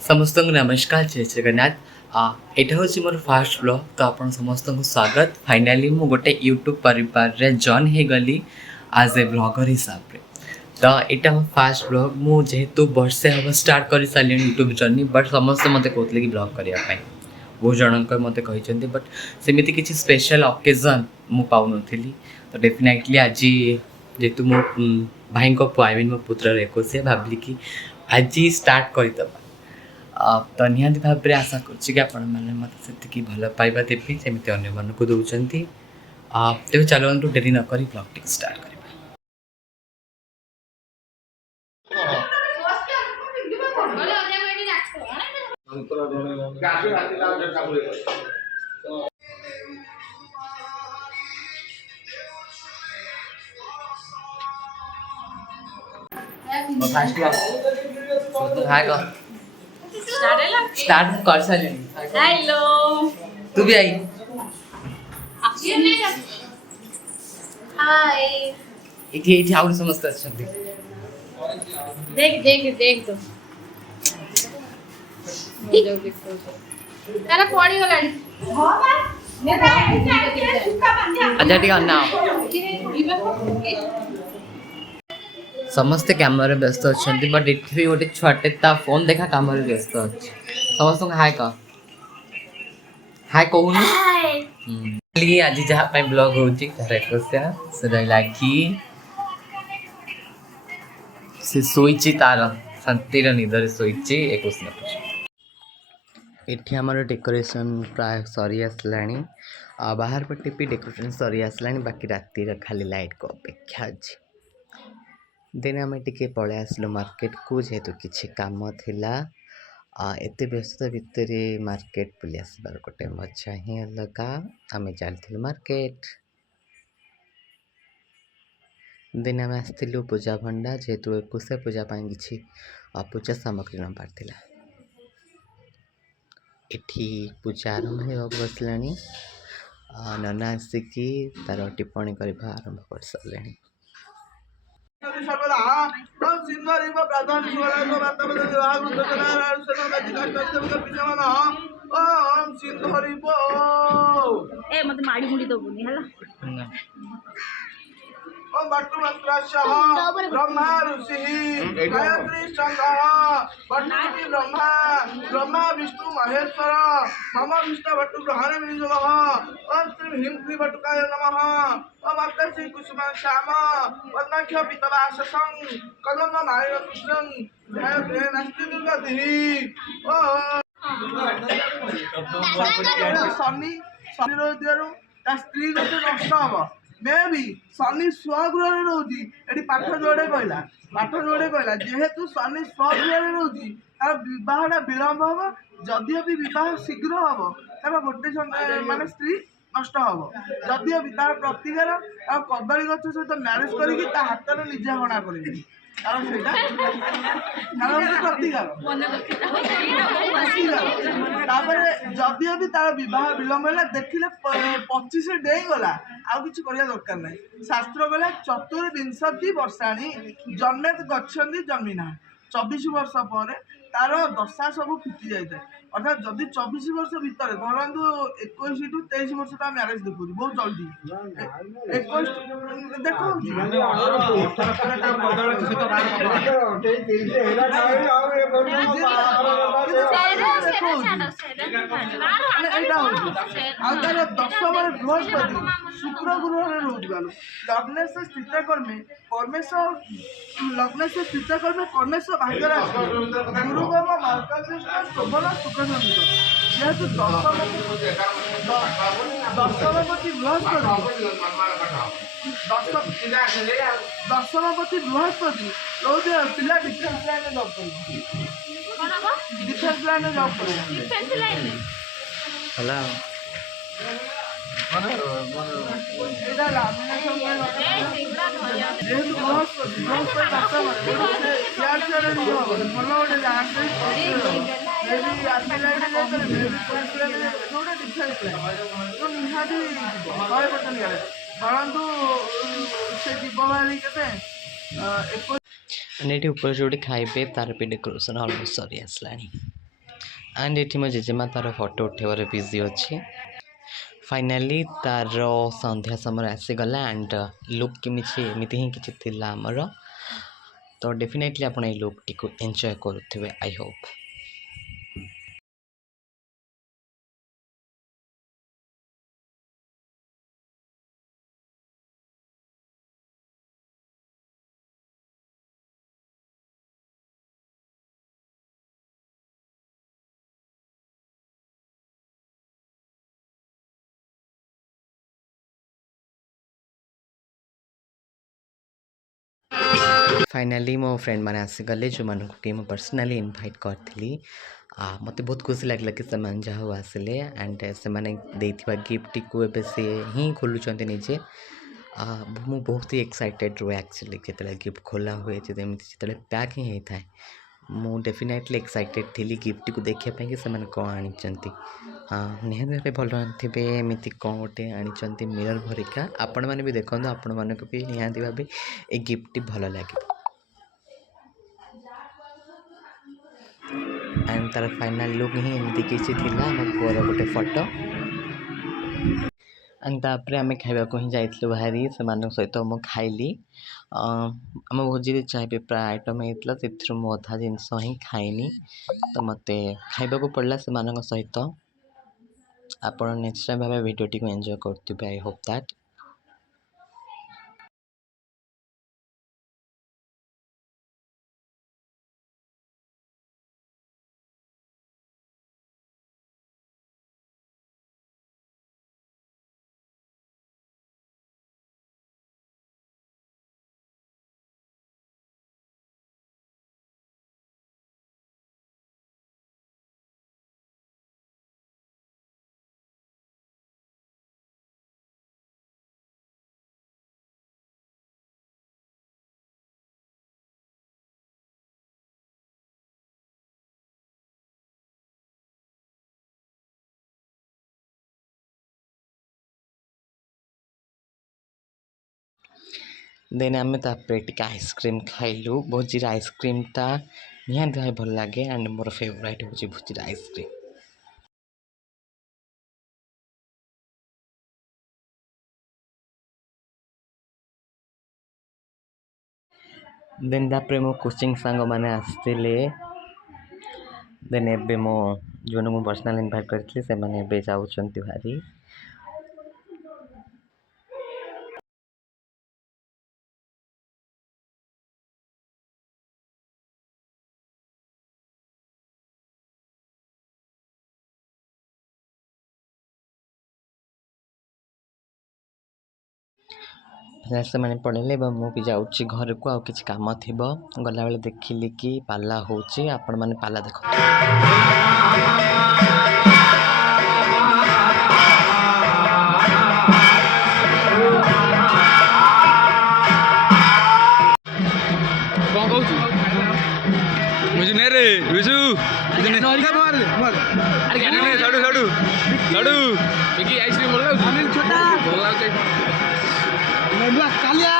समस्त नमस्कार जय जगन्नाथ। यहाँ हूँ मोर फास्ट ब्लॉग तो आप समस्त को स्वागत। फाइनाली मु गोटे यूट्यूब परिवार रे जॉइन हो गली आज ए ब्लॉगर हिसाब से। तो यहाँ मो फास्ट ब्लॉग मुझे वर्षे हम स्टार्ट कर सारे यूट्यूब जर्नी बट समस्त मत कहते कि ब्लॉग करने बहुत जनक मत कहते बट सेमती किसी स्पेशल ओकेजन मु पाऊन तो डेफिनेटली आज जेहेतु मो भाई को आई मीन मो पुत्र 21 भाविली कि आज स्टार्ट करदे तो निहाती भाव में आशा करें मत से भल पाइबा देवी जमी अन्य मन को दौरान तेज चलतु डेरी नक ब्लॉग टी स्टार्ट कर। स्टार्ट कर सारे। हेलो तू भी आई हाय ये आउट समस्त अच्छा देख देख देख तो तारा पड़ी गलानी अच्छा ठीक है ना समस्ते कैमरा व्यस्त अच्छा बट ये गोटे छुआटे ता फोन देखा कम व्यस्त अच्छे समस्त हाय कह हाय कहून आज जहाँ ब्लॉग हो रहा कि से शोची तार शांतिर निदर शोची 21 एठी हमारे डेकोरेशन प्राय सरी आसला बाहर पटे भी डेकोरेशन सरी आसला बाकी रातिर खाली लाइट को अपेक्षा अच्छे देन आम टे पलि आसलु मार्केट को जेहेतु किसी काम थिला एत व्यस्तता भितर मार्केट बुली आसबार गोटे मजा ही अलग आम चलू मार्केट दिन आम आसलु पूजा भंडा जेहेतु 21 पूजा कि पूजा सामग्री नबार था एठी पूजा आरंभ हो बसला नना आसिकी तार टिप्पणी करने आरंभ कर सारे ए मत माड़ी मुड़ी दबुनी हला ओम भट्टुमंत्राशः ब्रह्मा ऋषिः गायत्री चन्द्रः भट्टुपति ब्रह्मा ब्रह्मा विष्णु महेश्वर मम विष्णु भट्टु ग्रहण विनियोगः ओम श्री ह्रीं क्लीं भट्टुकाय नमः ओम अग्रश्री कुसुम श्याम पद्माक्ष पीतवाससं कदम्ब मालिन कृष्णं जयते नास्ति दुर्गतिः ओम शनि शनि रोदियारु ता स्त्री लोक नष्ट हबो मे भी शनि स्वगृह रोची ये पाठ जोड़े कहला पाठ जोड़े कहला जेहेतु शनि स्वगृह रोची तार बहटा विलम्ब हम जदिओ भी बह शीघ्र हम तार गोटे माने स्त्री नष्ट हम जदिओ भी तार प्रतिकार कदली गछ सहित म्यारेज करके हाथ में निजे हणा कर जदिओ भी तार बह विलम्ब है देखिले 25 डे गला आउ कि दरकार ना शास्त्र गला चतुर्विंशति वर्षाणी जन्मेत गच्छन्ति जन्मिना 24 वर्ष पर तार दशा सब फिटी जाए अर्थात जदि 24 वर्ष भितर धरतु 21 टू 23 वर्ष ता मैरेज देखु बहुत जल्दी 21 देखो दशम बृहस्पति शुक्र गृह रोजगार लग्न से स्थित कर्मे कर्मेश्वर लग्न से स्थित कर्मे कर्मेश्वर भाग्य गुरुगम मार्गदृष्ट शोभन सुखसंत जेहेतु दशमपति बृहस्पति दशमपति बृहस्पति पिला डिफेन्स लाइन जॉब कर डिफेन्स लाइन जॉब कर जेहेतु बृहस्पति धरतु से जीवभारी के ऊपर जो खाइबे तार भी डेकोरेशन अलमोस्ट सरी आसला एंड ये मो जेजेमा तार फोटो उठेबार बिजी अच्छी फाइनाली तार संध्या समय आसीगला एंड लुक केमती ही किसी आमर तो डेफिनेटली आप लुक टी एंजॉय करुवे आई होप। फाइनाली मो फ्रेंड मैंने आसीगले जो मानक कि पर्सनाली इनवाइट करी मत बहुत खुशी लगे कि जहाँ आसिले एंड से गिफ्ट को एबे से ही खोलुंट निजे मु बहुत ही एक्साइटेड रुए एक्चुअली जो गिफ्ट खोला हुए जो पैक ही होता है मु डेफिनेटली एक्साइटेड थी गिफ्ट को देखापी कि से कौन आनी निहत भाव भल थे एमती कौन गोटे आनी मिरर भरिका आपण मैंने भी देखो आपण मानक भी निहत भाव ये गिफ्ट भल लगे एंड तार फाइनाल लुक ही एमती किसी पुअर गोटे फोटो एंड तापर आम खावा ही जाइलु बाहरी से सहित मु खाइली आम भोजी चाहे प्राय आइटम होता से मु अधा जिनस ही खाइनी तो मत खावा पड़ा से सहित आप नेक्स्ट टाइम भाव वीडियो टी एंजॉय करते आई होप दैट देन आम टे आइसक्रीम खाइलु भोजी आइसक्रीमटा निहात भाई भल लगे एंड मोर फेवरेट हूँ भोजी आइसक्रीम। देन तापर मो कोचिंग सांग मैंने आसते देन एबे मो जो मु पर्सनल इनवाइट करथि से माने एबे जाउछंती भारी से मैंने पढ़ेले मु भी जाऊँगी घर को आउ किछि काम थिबो गला बेले देखिली कि पाला होची आपण माने पाला देखो कौन कहू मुझे नहीं रे विशु साडू साडू साडू बिकी आइसक्रीम बोल अनिल छोटा बोल लागे नेबुआ कालिया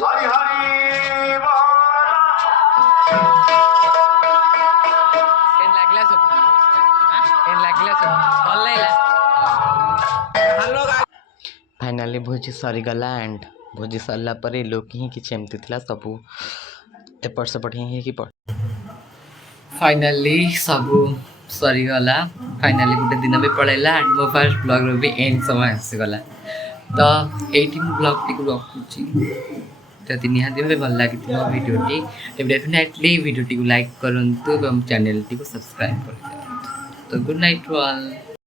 हरि हरि केन लागला सब केन लागला सब भल लागला हेलो फाइनली भोजी सरी गला एंड भोजी सरला परे लोक ही किछि एमती थिला सबु एपट सेपट ही कि फाइनली सबु सरी गला फाइनली गोटे दिन भी पड़ेला एंड मो फर्स्ट ब्लॉग रो भी एंड समय आसीगला तो एटी मु ब्लॉग टी को रखुची तो निहाती भाव भल लगी वीडियोटी डेफिनेटली वीडियोटी को लाइक करंतु एवं चैनल टी को सब्सक्राइब कर दियंतु तो गुड नाइट टू ऑल।